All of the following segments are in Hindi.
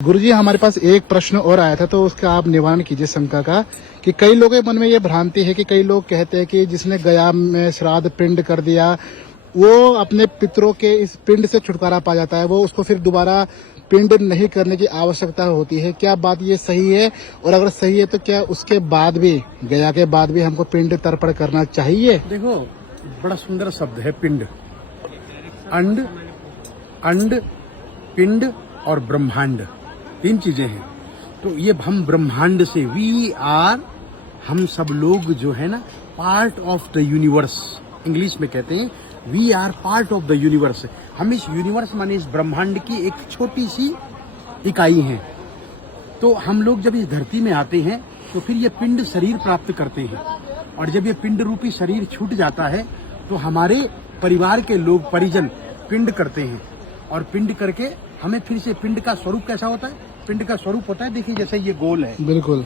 गुरुजी, हमारे पास एक प्रश्न और आया था, तो उसका आप निवारण कीजिए शंका का, कि कई लोगों के मन में ये भ्रांति है कि कई लोग कहते हैं कि जिसने गया में श्राद्ध पिंड कर दिया वो अपने पितरों के इस पिंड से छुटकारा पा जाता है, वो उसको फिर दोबारा पिंड नहीं करने की आवश्यकता होती है। क्या बात ये सही है? और अगर सही है तो क्या उसके बाद भी, गया के बाद भी हमको पिंड तर्पण करना चाहिए? देखो, बड़ा सुंदर शब्द है पिंड। अंड, अंड, पिंड और ब्रह्मांड, तीन चीजें हैं। तो ये हम ब्रह्मांड से, वी आर, हम सब लोग जो है ना, part of the universe, English में कहते हैं we are part of the universe. हम इस यूनिवर्स माने इस ब्रह्मांड की एक छोटी सी इकाई हैं। तो हम लोग जब इस धरती में आते हैं तो फिर ये पिंड शरीर प्राप्त करते हैं, और जब ये पिंड रूपी शरीर छूट जाता है तो हमारे परिवार के लोग, परिजन पिंड करते हैं, और पिंड करके हमें फिर से, पिंड का स्वरूप कैसा होता है? पिंड का स्वरूप होता है, देखिए जैसे ये गोल है, बिल्कुल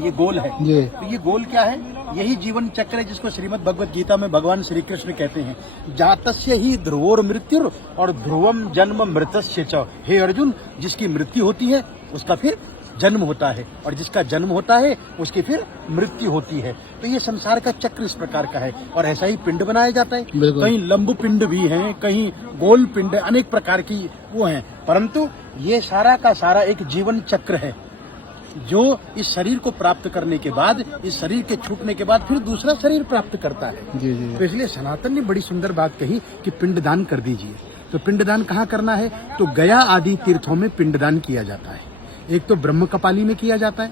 ये गोल है। जी। तो ये गोल क्या है? यही जीवन चक्र है जिसको श्रीमद् भगवत गीता में भगवान श्री कृष्ण कहते हैं, जातस्य ही ध्रुवोर मृत्युर और ध्रुवम जन्म मृतस्य च। हे अर्जुन, जिसकी मृत्यु होती है उसका फिर जन्म होता है, और जिसका जन्म होता है उसकी फिर मृत्यु होती है। तो ये संसार का चक्र इस प्रकार का है, और ऐसा ही पिंड बनाया जाता है। कहीं लंब पिंड भी हैं, कहीं गोल पिंड, अनेक प्रकार की वो हैं, परंतु ये सारा का सारा एक जीवन चक्र है जो इस शरीर को प्राप्त करने के बाद, इस शरीर के छूटने के बाद फिर दूसरा शरीर प्राप्त करता है। जी जी। तो इसलिए सनातन ने बड़ी सुंदर बात कही कि पिंडदान कर दीजिए। तो पिंडदान कहाँ करना है? तो गया आदि तीर्थों में पिंडदान किया जाता है। एक तो ब्रह्म कपाली में किया जाता है,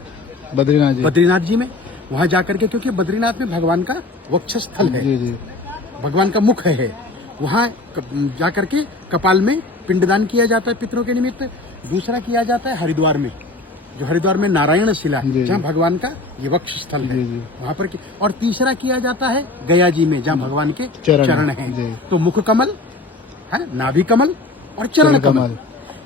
बद्रीनाथ जी में, वहां जाकर के, क्योंकि बद्रीनाथ में भगवान का वक्षस्थल है, जी जी। भगवान का मुख है, वहां जाकर के कपाल में पिंडदान किया जाता है पितरों के निमित्त। दूसरा किया जाता है हरिद्वार में, जो हरिद्वार में नारायण शिला, जहाँ भगवान का ये वक्षस्थल है, वहां पर। और तीसरा किया जाता है गया जी में, जहाँ भगवान के चरण हैं। तो मुख कमल है, नाभि कमल और चरण कमल,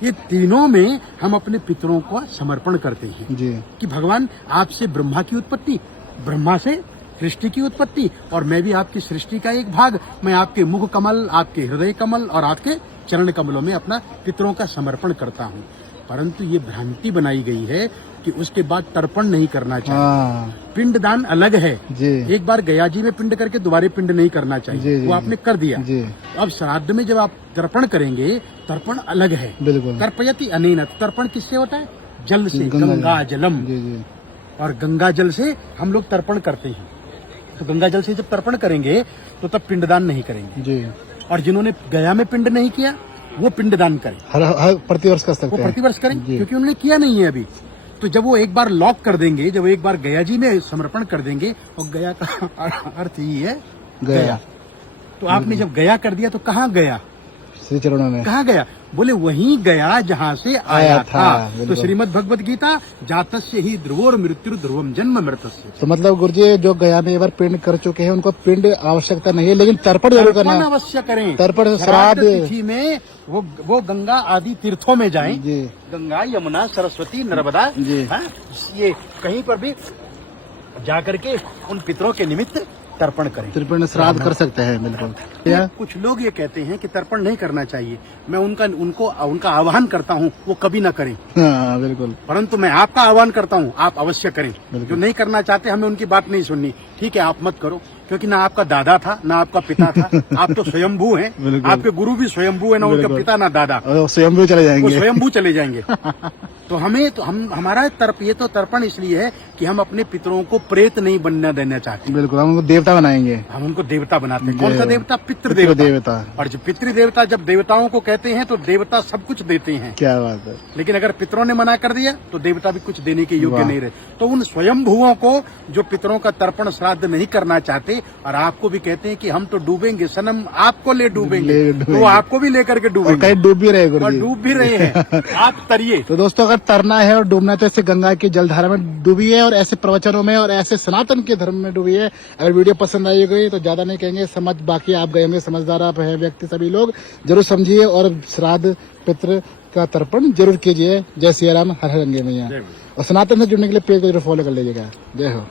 ये तीनों में हम अपने पितरों को समर्पण करते हैं जी। कि भगवान, आपसे ब्रह्मा की उत्पत्ति, ब्रह्मा से सृष्टि की उत्पत्ति, और मैं भी आपकी सृष्टि का एक भाग, मैं आपके मुख कमल, आपके हृदय कमल और आपके चरण कमलों में अपना पितरों का समर्पण करता हूँ। परंतु ये भ्रांति बनाई गई है कि उसके बाद तर्पण नहीं करना चाहिए। पिंडदान अलग है जी। एक बार गया जी में पिंड करके दोबारा पिंड नहीं करना चाहिए जी, वो आपने कर दिया जी। अब श्राद्ध में जब आप तर्पण करेंगे, तर्पण अलग है, बिल्कुल। तर्पयति अनेन, तर्पण किससे होता है? जल से, गंगा जलम जी जी। और गंगा जल से हम लोग तर्पण करते हैं। तो गंगा जल से जब तर्पण करेंगे तो तब पिंडदान नहीं करेंगे जी। और जिन्होंने गया में पिंड नहीं किया वो पिंडदान करें, हर प्रतिवर्ष कर सकते हैं, वो प्रतिवर्ष करें, क्योंकि उन्होंने किया नहीं है अभी। तो जब वो एक बार लॉक कर देंगे, जब वो एक बार गया जी में समर्पण कर देंगे, और गया का अर्थ ही है गया। तो आपने जब गया कर दिया तो कहाँ गया? श्री चरणों में। कहाँ गया? बोले वहीं गया जहाँ से आया था। तो श्रीमद् भगवत गीता, जातस्य ही ध्रुवोर मृत्यु ध्रुवम जन्म मृतस्य। तो मतलब गुरुजी, जो गया में एक बार पिंड कर चुके हैं उनको पिंड आवश्यकता नहीं है, लेकिन तर्पण जरूर करना, अवश्य करें। तर्पण श्राद्ध तिथि में वो गंगा आदि तीर्थों में जाएं, गंगा, यमुना, सरस्वती, नर्मदा, ये कहीं पर भी जाकर के उन पितरों के निमित्त तर्पण करें, तर्पण श्राद्ध कर सकते हैं। बिल्कुल। कुछ लोग ये कहते हैं कि तर्पण नहीं करना चाहिए, मैं उनका आह्वान करता हूँ वो कभी ना करें। बिल्कुल। परंतु मैं आपका आह्वान करता हूँ, आप अवश्य करें। जो नहीं करना चाहते, हमें उनकी बात नहीं सुननी, ठीक है, आप मत करो, क्योंकि ना आपका दादा था ना आपका पिता था, आप तो स्वयंभू हैं, आपके गुरु भी स्वयंभू है, ना उनका पिता ना दादा, स्वयंभू चले जाएंगे, वो स्वयंभू चले जाएंगे। तो हमारा ये तो तर्पण इसलिए है कि हम अपने पितरों को प्रेत नहीं बनने देना चाहते। बिल्कुल, हम उनको देवता बनाएंगे, हम उनको देवता बनाते हैं। कौन सा देवता? पितृ देवता। और जो पितृ देवता, जब देवताओं को कहते हैं तो देवता सब कुछ देते हैं। क्या बात है। लेकिन अगर पितरों ने मना कर दिया तो देवता भी कुछ देने के योग्य नहीं रहे। तो उन स्वयंभुओं को, जो पितरों का तर्पण श्राद्ध नहीं करना चाहते और आपको भी कहते हैं कि हम तो डूबेंगे सनम, आपको ले डूबेंगे, तो आपको भी लेकर के डूबेंगे, डूब भी रहे, और डूब भी रहे हैं, आप तरिए। तो दोस्तों, अगर तरना है और डूबना है तो ऐसे गंगा की जलधारा में डूबिए, और ऐसे प्रवचनों में और ऐसे सनातन के धर्म में डूबिए। अगर वीडियो पसंद आई गई तो ज्यादा नहीं कहेंगे, समझ, बाकी आप गए होंगे, समझदार आप हैं व्यक्ति, सभी लोग जरूर समझिए और श्राद्ध पितृ का तर्पण जरूर कीजिए। जय सिया राम, हर हर गंगे मैया। और सनातन से जुड़ने के लिए पेज को जरूर फॉलो कर लीजिएगा। जय हो।